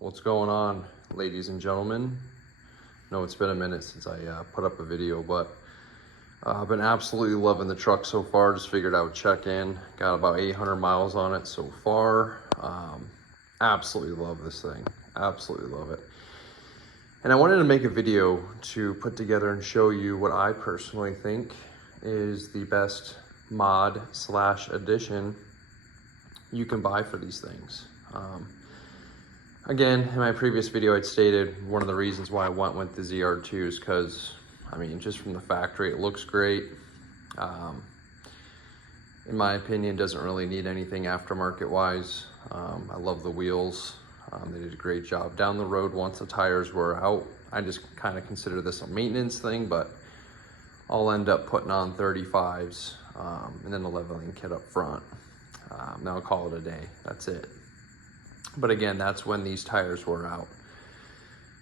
What's going on, ladies and gentlemen? No, it's been a minute since I put up a video, but I've been absolutely loving the truck so far. Just figured I would check in. Got about 800 miles on it so far. Absolutely love this thing. Absolutely love it. And I wanted to make a video to put together and show you what I personally think is the best mod / addition you can buy for these things. Again, in my previous video, I'd stated one of the reasons why I went with the ZR2 is because, I mean, just from the factory, it looks great. In my opinion, doesn't really need anything aftermarket-wise. I love the wheels. They did a great job. Down the road, once the tires were out, I just kind of consider this a maintenance thing, but I'll end up putting on 35s and then a leveling kit up front. Now I'll call it a day. That's it. But again, that's when these tires were out.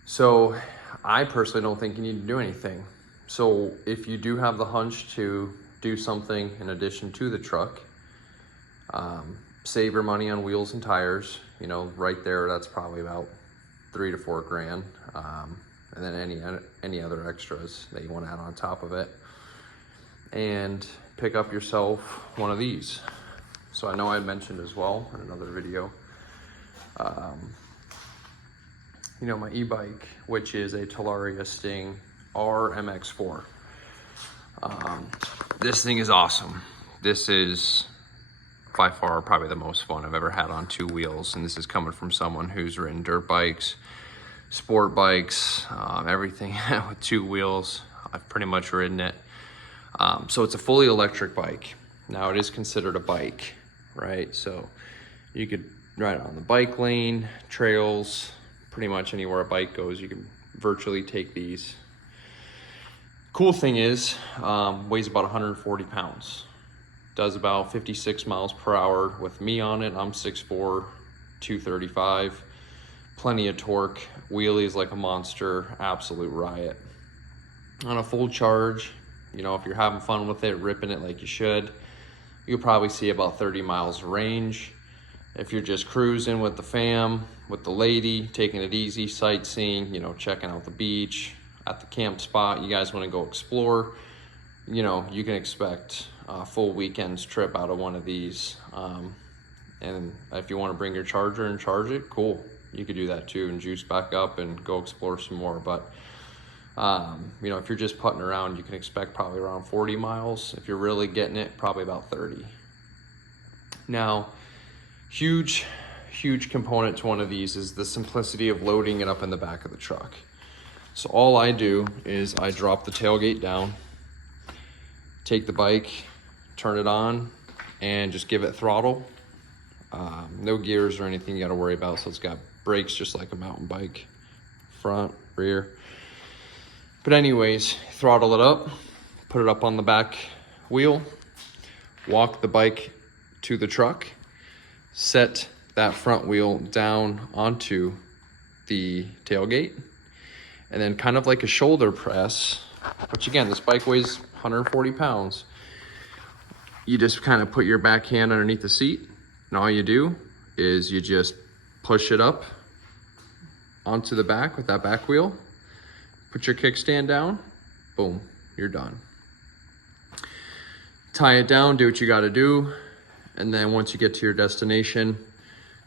So I personally don't think you need to do anything. So if you do have the hunch to do something in addition to the truck, save your money on wheels and tires. You know, right there, that's probably about $3 to $4 grand. And then any other extras that you want to add on top of it. And pick up yourself one of these. So I know I mentioned as well in another video, you know, my e-bike, which is a Talaria Sting RMX4. This thing is awesome. This is by far probably the most fun I've ever had on two wheels, and this is coming from someone who's ridden dirt bikes, sport bikes, everything with two wheels. I've pretty much ridden it. So it's a fully electric bike. Now it is considered a bike, right? So you could ride on the bike lane, trails, pretty much anywhere a bike goes, you can virtually take these. Cool thing is, weighs about 140 pounds. Does about 56 miles per hour with me on it. I'm 6'4", 235. Plenty of torque. Wheelies like a monster. Absolute riot. On a full charge, you know, if you're having fun with it, ripping it like you should, you'll probably see about 30 miles range. If you're just cruising with the fam, with the lady, taking it easy, sightseeing, you know, checking out the beach, at the camp spot, you guys want to go explore, you know, you can expect a full weekend's trip out of one of these. And if you want to bring your charger and charge it, cool. You could do that too and juice back up and go explore some more. But, you know, if you're just putting around, you can expect probably around 40 miles. If you're really getting it, probably about 30. Now, huge component to one of these is the simplicity of loading it up in the back of the truck. So all I do is I drop the tailgate down, take the bike, turn it on, and just give it throttle. No gears or anything you got to worry about. So it's got brakes just like a mountain bike, front, rear. But anyways, throttle it up, put it up on the back wheel, walk the bike to the truck, set that front wheel down onto the tailgate, and then kind of like a shoulder press, which again, this bike weighs 140 pounds. You just kind of put your back hand underneath the seat, and all you do is you just push it up onto the back with that back wheel, put your kickstand down, boom, you're done. Tie it down, do what you got to do. And then once you get to your destination,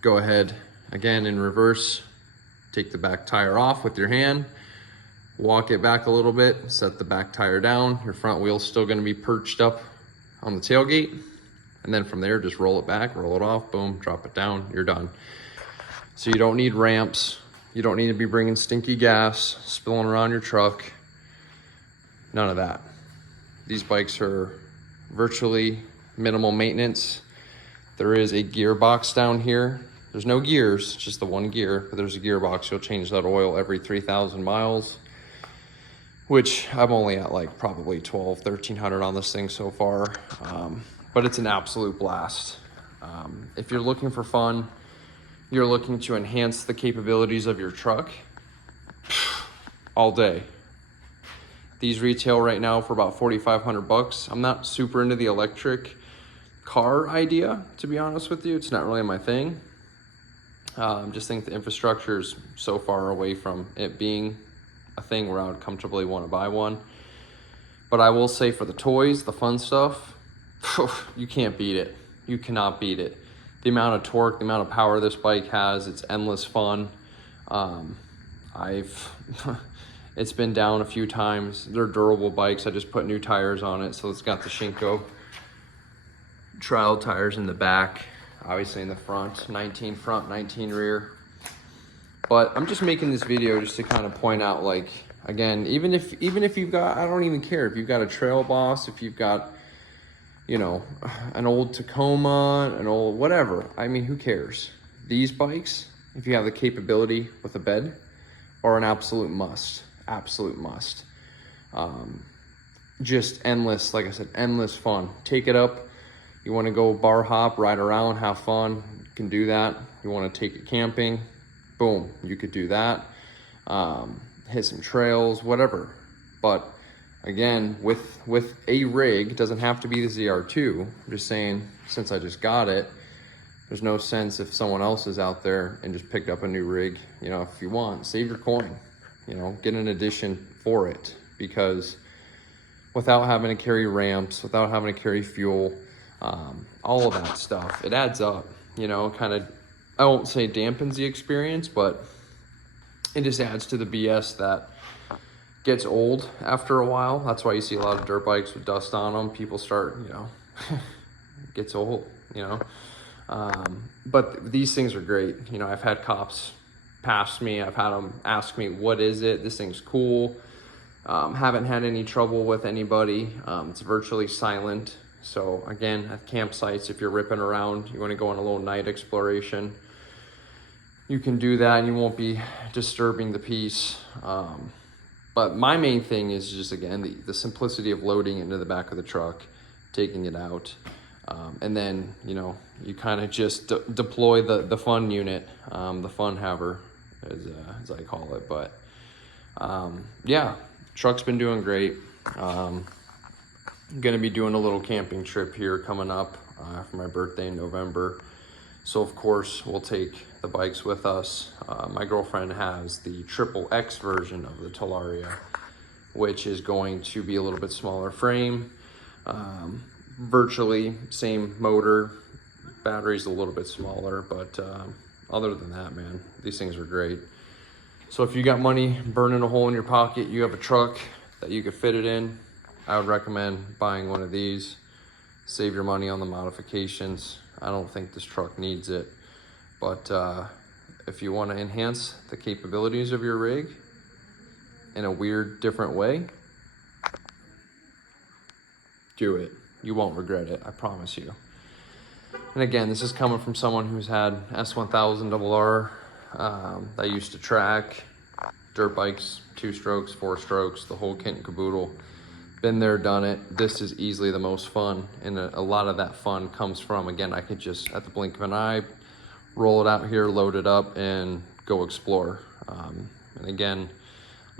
go ahead again in reverse, take the back tire off with your hand, walk it back a little bit, set the back tire down. Your front wheel's still gonna be perched up on the tailgate. And then from there, just roll it back, roll it off, boom, drop it down, you're done. So you don't need ramps. You don't need to be bringing stinky gas, spilling around your truck. None of that. These bikes are virtually minimal maintenance. There is a gearbox down here. There's no gears, just the one gear, but there's a gearbox. You'll change that oil every 3,000 miles, which I'm only at like probably 1,300 on this thing so far. But it's an absolute blast. If you're looking for fun, you're looking to enhance the capabilities of your truck, all day. These retail right now for about 4,500 bucks. I'm not super into the electric car idea, to be honest with you. It's not really my thing. Just think the infrastructure is so far away from it being a thing where I would comfortably want to buy one. But I will say for the toys, the fun stuff, you can't beat it. You cannot beat it. The amount of torque, the amount of power this bike has, it's endless fun. It's been down a few times. They're durable bikes. I just put new tires on it. So it's got the Shinko trial tires in the back, obviously in the front, 19 front, 19 rear. But I'm just making this video just to kind of point out, like, again, even if you've got, I don't even care if you've got a Trail Boss, if you've got, you know, an old Tacoma, an old whatever. I mean, who cares? These bikes, if you have the capability with a bed, are an absolute must. Absolute must. Just endless, like I said, endless fun. Take it up. You want to go bar hop, ride around, have fun, you can do that. You want to take it camping, boom, you could do that. Hit some trails, whatever. But again, with a rig, it doesn't have to be the ZR2. I'm just saying, since I just got it, there's no sense if someone else is out there and just picked up a new rig. You know, if you want, save your coin, you know, get an addition for it, because without having to carry ramps, without having to carry fuel, all of that stuff, it adds up, you know, kind of, I won't say dampens the experience, but it just adds to the BS that gets old after a while. That's why you see a lot of dirt bikes with dust on them. People start, you know, it gets old, you know. But these things are great. You know, I've had cops pass me. I've had them ask me, what is it? This thing's cool. Haven't had any trouble with anybody. It's virtually silent. So again, at campsites, if you're ripping around, you want to go on a little night exploration, you can do that and you won't be disturbing the peace. But my main thing is just, again, the simplicity of loading it into the back of the truck, taking it out. And then, you know, you kind of just deploy the fun unit, the fun haver, as I call it. But yeah, truck's been doing great. I'm gonna be doing a little camping trip here coming up for my birthday in November. So of course we'll take the bikes with us. My girlfriend has the XXX version of the Talaria, which is going to be a little bit smaller frame. Virtually same motor, battery's a little bit smaller, but other than that, man, these things are great. So if you got money burning a hole in your pocket, you have a truck that you could fit it in, I would recommend buying one of these. Save your money on the modifications. I don't think this truck needs it, but if you want to enhance the capabilities of your rig in a weird, different way, do it. You won't regret it, I promise you. And again, this is coming from someone who's had S1000RR that used to track dirt bikes, 2 strokes, 4 strokes, the whole kit and caboodle. Been there, done it. This is easily the most fun, and a lot of that fun comes from, again, I could just, at the blink of an eye, roll it out here, load it up, and go explore. And again,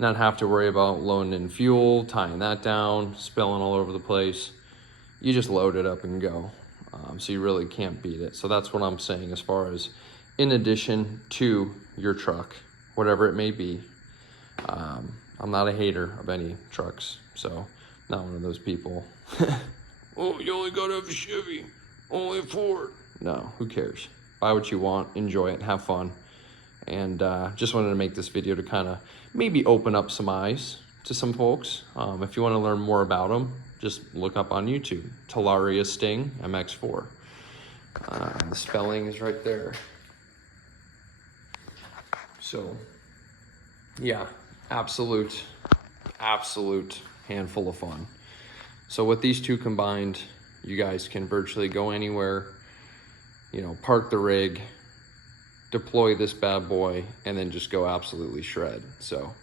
not have to worry about loading in fuel, tying that down, spilling all over the place. You just load it up and go. So you really can't beat it. So that's what I'm saying as far as in addition to your truck, whatever it may be. I'm not a hater of any trucks, so not one of those people. Oh, you only gotta have a Chevy, only a Ford. No, who cares? Buy what you want, enjoy it, have fun. And just wanted to make this video to kind of maybe open up some eyes to some folks. If you want to learn more about them, just look up on YouTube, Talaria Sting MX4. The spelling is right there. So yeah, absolute handful of fun. So with these two combined, you guys can virtually go anywhere, you know, park the rig, deploy this bad boy, and then just go absolutely shred. So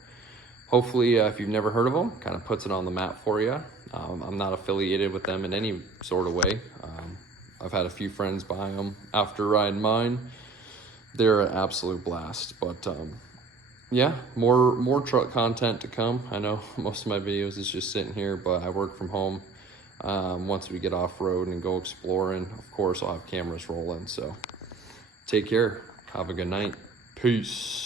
hopefully, if you've never heard of them, kind of puts it on the map for you. I'm not affiliated with them in any sort of way. I've had a few friends buy them after riding mine. They're an absolute blast. But yeah, more truck content to come. I know most of my videos is just sitting here, but I work from home. Once we get off road and go exploring, of course, I'll have cameras rolling. So take care. Have a good night. Peace.